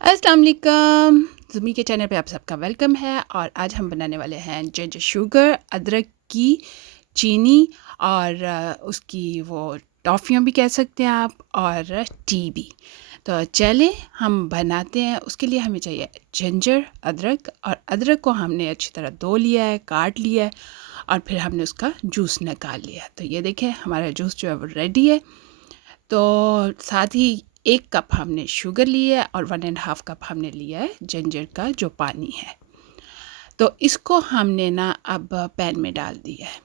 अस्सलाम वालेकुम। ज़ुमी के चैनल पे आप सबका वेलकम है और आज हम बनाने वाले हैं जिंजर शुगर, अदरक की चीनी और उसकी वो टॉफ़ियाँ भी कह सकते हैं आप और टी भी। तो चलें हम बनाते हैं। उसके लिए हमें चाहिए जिंजर, अदरक और अदरक को हमने अच्छी तरह धो लिया है, काट लिया है और फिर हमने उसका जूस निकाल लिया है। तो ये देखें हमारा जूस जो है वो रेडी है। तो साथ ही 1 कप हमने शुगर ली है और 1.5 कप हमने लिया है जिंजर का जो पानी है। तो इसको हमने ना अब पैन में डाल दिया है।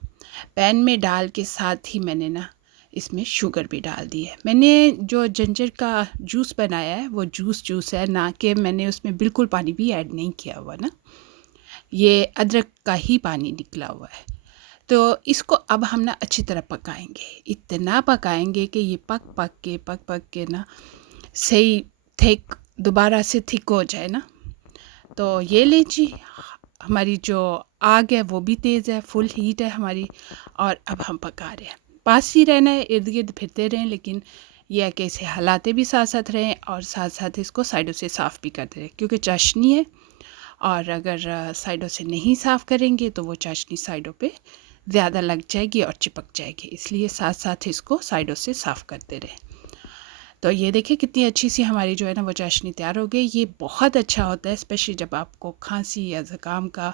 पैन में डाल के साथ ही मैंने ना इसमें शुगर भी डाल दी है। मैंने जो जिंजर का जूस बनाया है वो जूस है, ना कि मैंने उसमें बिल्कुल पानी भी ऐड नहीं किया हुआ ना, ये अदरक का ही पानी निकला हुआ है। तो इसको अब हम ना अच्छी तरह पकाएंगे, इतना पकाएंगे कि ये पक के ना सही थिक दोबारा से थिक हो जाए ना। तो ये लीजिए हमारी जो आग है वो भी तेज़ है, फुल हीट है हमारी और अब हम पका रहे हैं। पास ही रहना है, इर्द गिर्द फिरते रहें, लेकिन यह है कि इसे हिलाते भी साथ साथ रहें और साथ साथ इसको साइडों से साफ़ भी करते रहें, क्योंकि चाशनी है और अगर साइडों से नहीं साफ़ करेंगे तो वो चाशनी साइडों पे ज़्यादा लग जाएगी और चिपक जाएगी, इसलिए साथ साथ इसको साइडों से साफ़ करते रहें। तो ये देखिए कितनी अच्छी सी हमारी जो है ना वो चाशनी तैयार हो गई। ये बहुत अच्छा होता है, स्पेशली जब आपको खांसी या ज़ुकाम का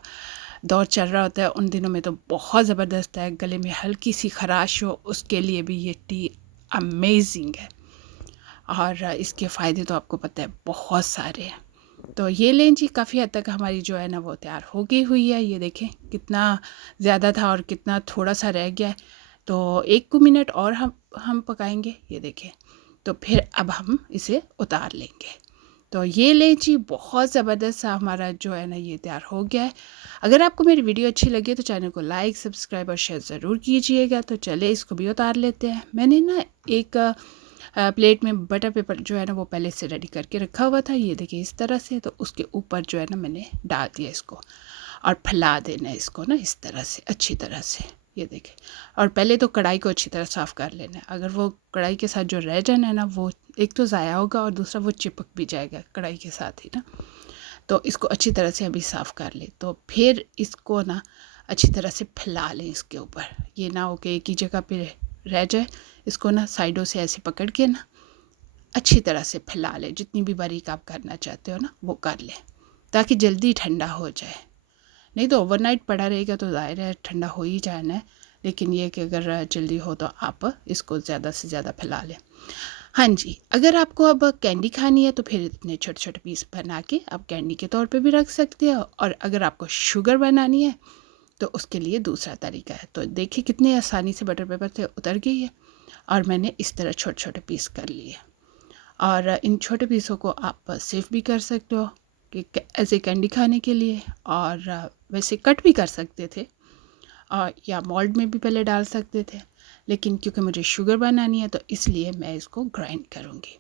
दौर चल रहा होता है, उन दिनों में तो बहुत ज़बरदस्त है। गले में हल्की सी खराश हो उसके लिए भी ये टी अमेजिंग है और इसके फ़ायदे तो आपको पता है बहुत सारे हैं। तो ये लें जी, काफ़ी हद तक हमारी जो है ना वो तैयार हो गई हुई है। ये देखें कितना ज़्यादा था और कितना थोड़ा सा रह गया है। तो 1 मिनट और हम पकाएंगे। ये देखें, तो फिर अब हम इसे उतार लेंगे। तो ये लें जी, बहुत ज़बरदस्त सा हमारा जो है ना ये तैयार हो गया है। अगर आपको मेरी वीडियो अच्छी लगी तो चैनल को लाइक, सब्सक्राइब और शेयर ज़रूर कीजिएगा। तो चलिए इसको भी उतार लेते हैं। मैंने ना एक प्लेट में बटर पेपर जो है ना वो पहले से रेडी करके रखा हुआ था। ये देखिए इस तरह से, तो उसके ऊपर जो है ना मैंने डाल दिया इसको और फैला देना है इसको ना इस तरह से अच्छी तरह से। ये देखें, और पहले तो कढ़ाई को अच्छी तरह साफ़ कर लेना है। अगर वो कढ़ाई के साथ जो रह जाना है ना, वो एक तो ज़ाया होगा और दूसरा वो चिपक भी जाएगा कढ़ाई के साथ ही ना। तो इसको अच्छी तरह से अभी साफ़ कर ले, तो फिर इसको ना अच्छी तरह से फैला लें इसके ऊपर। ये ना हो कि एक ही जगह पे रह जाए। इसको ना साइडों से ऐसे पकड़ के ना अच्छी तरह से फैला लें। जितनी भी बारीक आप करना चाहते हो ना वो कर लें, ताकि जल्दी ठंडा हो जाए। नहीं तो ओवरनाइट पड़ा रहेगा तो ज़ाहिर है ठंडा हो ही जाना है, लेकिन ये कि अगर जल्दी हो तो आप इसको ज़्यादा से ज़्यादा फैला लें। हाँ जी, अगर आपको अब कैंडी खानी है तो फिर इतने छोटे छोटे पीस बना के आप कैंडी के तौर पे भी रख सकते हो, और अगर आपको शुगर बनानी है तो उसके लिए दूसरा तरीका है। तो देखिए कितनी आसानी से बटर पेपर से उतर गई है और मैंने इस तरह छोटे छोटे पीस कर लिए। और इन छोटे पीसों को आप सेव भी कर सकते हो कि ऐसे कैंडी खाने के लिए, और वैसे कट भी कर सकते थे और या मोल्ड में भी पहले डाल सकते थे, लेकिन क्योंकि मुझे शुगर बनानी है तो इसलिए मैं इसको ग्राइंड करूँगी।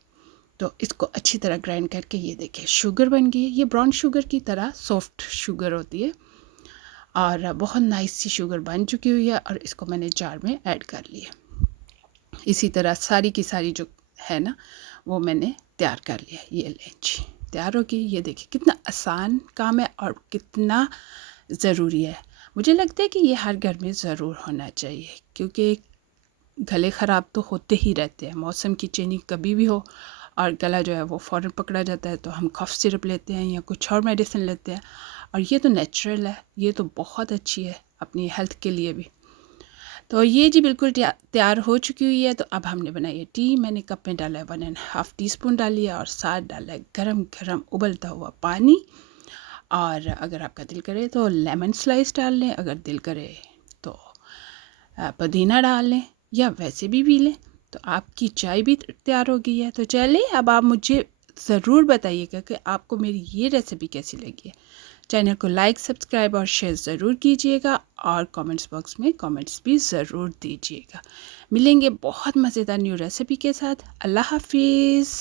तो इसको अच्छी तरह ग्राइंड करके ये देखिए शुगर बन गई है। ये ब्राउन शुगर की तरह सॉफ्ट शुगर होती है और बहुत नाइस सी शुगर बन चुकी हुई है, और इसको मैंने जार में ऐड कर लिया। इसी तरह सारी की सारी जो है ना वो मैंने तैयार कर लिया। ये लें जी, तैयार हो गई। ये देखिए कितना आसान काम है और कितना ज़रूरी है। मुझे लगता है कि ये हर घर में ज़रूर होना चाहिए, क्योंकि गले ख़राब तो होते ही रहते हैं। मौसम की चेंजिंग कभी भी हो और गला जो है वो फ़ौरन पकड़ा जाता है, तो हम कफ़ सिरप लेते हैं या कुछ और मेडिसिन लेते हैं, और ये तो नेचुरल है, ये तो बहुत अच्छी है अपनी हेल्थ के लिए भी। तो ये जी बिल्कुल तैयार हो चुकी हुई है। तो अब हमने बनाई है टी। मैंने कप में डाला है 1.5 टीस्पून डाली है और साथ डाला है गरम गरम उबलता हुआ पानी। और अगर आपका दिल करे तो लेमन स्लाइस डाल लें, अगर दिल करे तो पुदीना डाल लें या वैसे भी पी लें। तो आपकी चाय भी तैयार हो गई है। तो चलिए अब आप मुझे ज़रूर बताइएगा कि आपको मेरी ये रेसिपी कैसी लगी है। चैनल को लाइक, सब्सक्राइब और शेयर ज़रूर कीजिएगा, और कमेंट्स बॉक्स में कमेंट्स भी ज़रूर दीजिएगा। मिलेंगे बहुत मज़ेदार न्यू रेसिपी के साथ। अल्लाह हाफिज़।